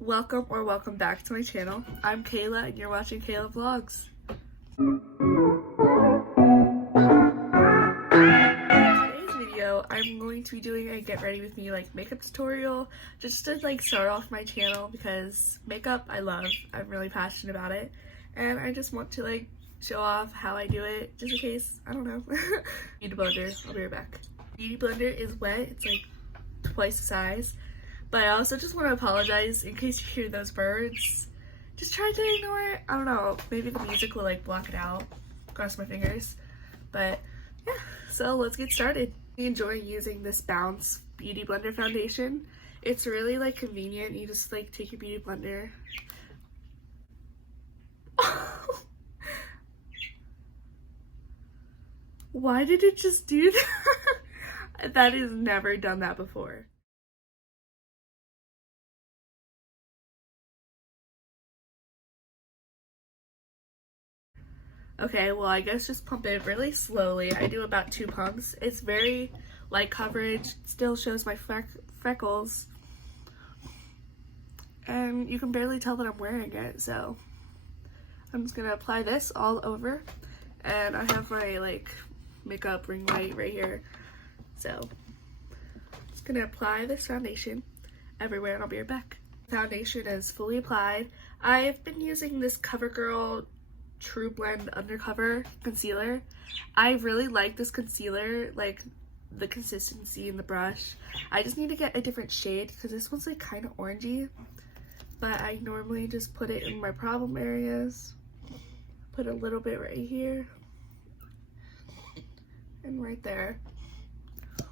Welcome back to my channel. I'm Kayla and you're watching Kayla Vlogs. Today's video, I'm going to be doing a get ready with me makeup tutorial just to start off my channel because makeup I love. I'm really passionate about it and I just want to show off how I do it just in case, I don't know. Beauty blender, I'll be right back. Beauty blender is wet, it's twice the size. But I also just want to apologize in case you hear those birds. Just try to ignore it. I don't know, maybe the music will block it out. Cross my fingers. But yeah, so let's get started. I enjoy using this Bounce Beauty Blender foundation. It's really convenient. You just take your beauty blender. Why did it just do that? That has never done that before. Okay, well I guess just pump it really slowly. I do about 2 pumps. It's very light coverage, still shows my freckles. And you can barely tell that I'm wearing it, so I'm just gonna apply this all over. And I have my makeup ring light right here. So I'm just gonna apply this foundation everywhere and I'll be right back. Foundation is fully applied. I've been using this CoverGirl True Blend Undercover Concealer. I really like this concealer, the consistency in the brush. I just need to get a different shade because this one's kind of orangey, but I normally just put it in my problem areas. Put a little bit right here and right there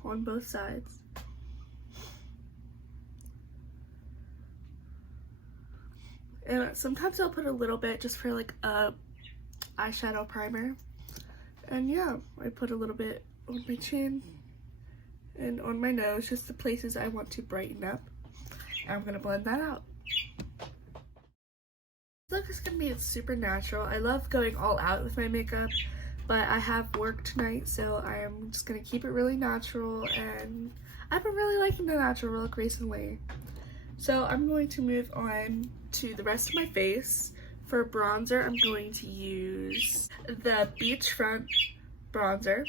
on both sides. And sometimes I'll put a little bit just for a eyeshadow primer. And yeah, I put a little bit on my chin and on my nose, just the places I want to brighten up. And I'm gonna blend that out. This look is gonna be super natural. I love going all out with my makeup, but I have work tonight, so I am just gonna keep it really natural, and I've been really liking the natural look recently. So I'm going to move on to the rest of my face. For bronzer, I'm going to use the Beachfront bronzer.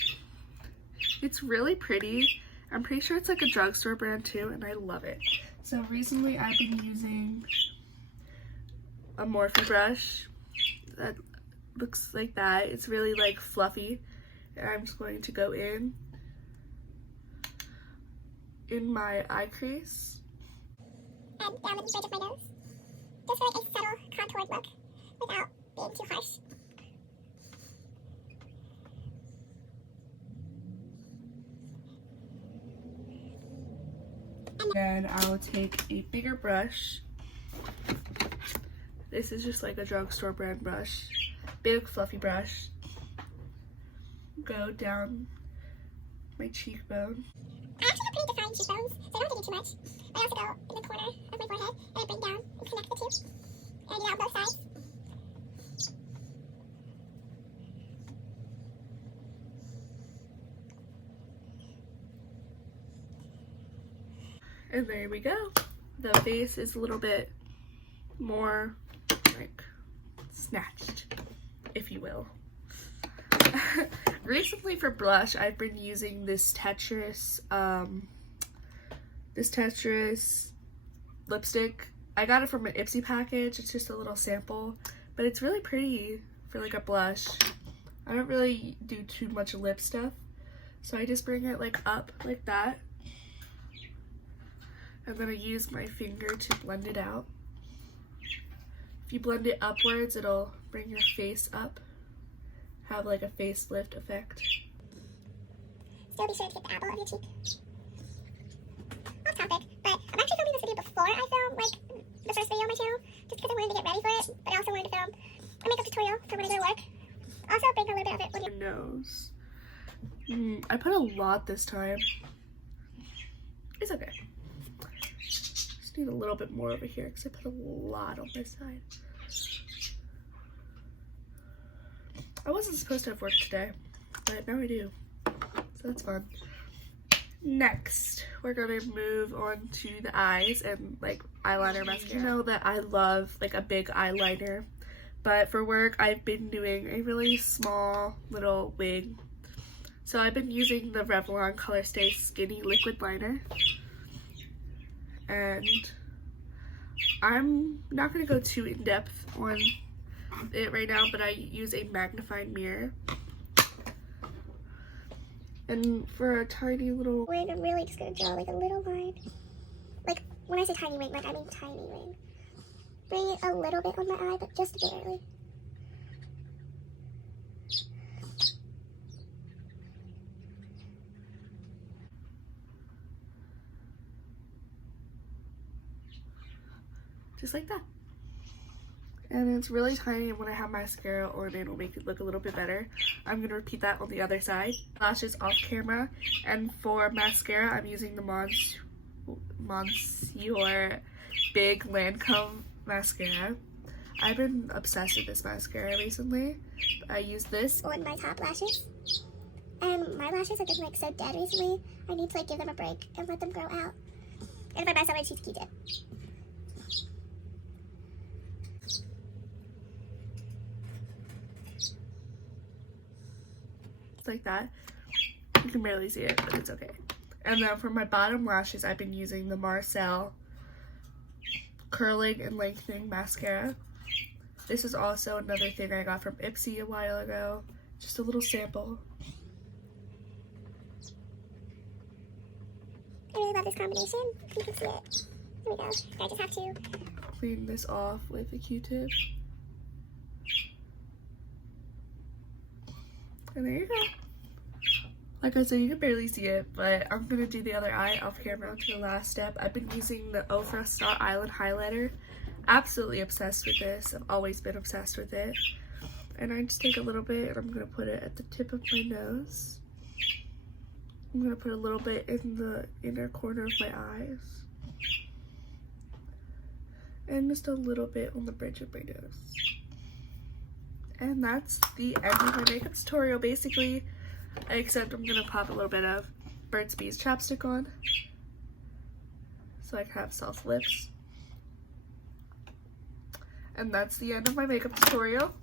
It's really pretty. I'm pretty sure it's a drugstore brand too, and I love it. So recently I've been using a Morphe brush that looks like that. It's really fluffy, and I'm just going to go in my eye crease. And down the bridge of my nose. Just for a subtle contoured look without being too harsh. And I'll take a bigger brush. This is just a drugstore brand brush. Big fluffy brush. Go down my cheekbone. I actually have pretty defined cheekbones, so I don't have to do too much. I also go in the corner of my forehead and I bring down and connect the two. And I do that on both sides. And there we go. The face is a little bit more snatched, if you will. Recently for blush, I've been using this Tetris lipstick. I got it from an Ipsy package. It's just a little sample, but it's really pretty for a blush. I don't really do too much lip stuff, so I just bring it up like that. I'm gonna use my finger to blend it out. If you blend it upwards, it'll bring your face up. Have a facelift effect. Still be sure to get the apple of your cheek. Off topic, but I'm actually filming this video before I film the first video on my channel, just because I wanted to get ready for it, but I also wanted to film a makeup tutorial for when I go to work. Also bring a little bit of it with your nose. I put a lot this time. It's okay. Just need a little bit more over here because I put a lot on this side. I wasn't supposed to have work today, but now I do, so that's fun. Next, we're gonna move on to the eyes and like eyeliner mascara. You know that I love like a big eyeliner, but for work I've been doing a really small little wig. So I've been using the Revlon Color Stay Skinny Liquid Liner, and I'm not gonna go too in depth on it right now, but I use a magnifying mirror. And for a tiny little wing, I'm really just gonna draw like a little line. Like when I say tiny wing, like I mean tiny wing. Bring it a little bit on my eye, but just barely. just like that. And it's really tiny, and when I have mascara on, it'll make it look a little bit better. I'm gonna repeat that on the other side. Lashes off camera, and for mascara, I'm using the Monsieur Big Lancome mascara. I've been obsessed with this mascara recently. I use this on my top lashes. And my lashes have been like so dead recently. I need to like give them a break and let them grow out. And if I buy some, I choose to keep it. like that. You can barely see it, but it's okay. And then for my bottom lashes, I've been using the Marcel Curling and Lengthening Mascara. This is also another thing I got from Ipsy a while ago. Just a little sample. I really love this combination. You can see it. Here we go. I just have to clean this off with a Q-tip. And there you go. Like I said, you can barely see it, but I'm going to do the other eye off camera to the last step. I've been using the Ofra Star Island highlighter. Absolutely obsessed with this. I've always been obsessed with it. And I just take a little bit and I'm going to put it at the tip of my nose. I'm going to put a little bit in the inner corner of my eyes. And just a little bit on the bridge of my nose. And that's the end of my makeup tutorial, basically. Except I'm going to pop a little bit of Burt's Bees chapstick on. So I can have soft lips. And that's the end of my makeup tutorial.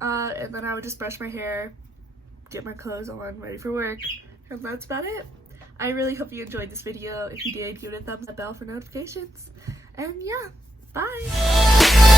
And then I would just brush my hair, get my clothes on, ready for work. And that's about it. I really hope you enjoyed this video. If you did, give it a thumbs up, bell for notifications. And yeah, bye!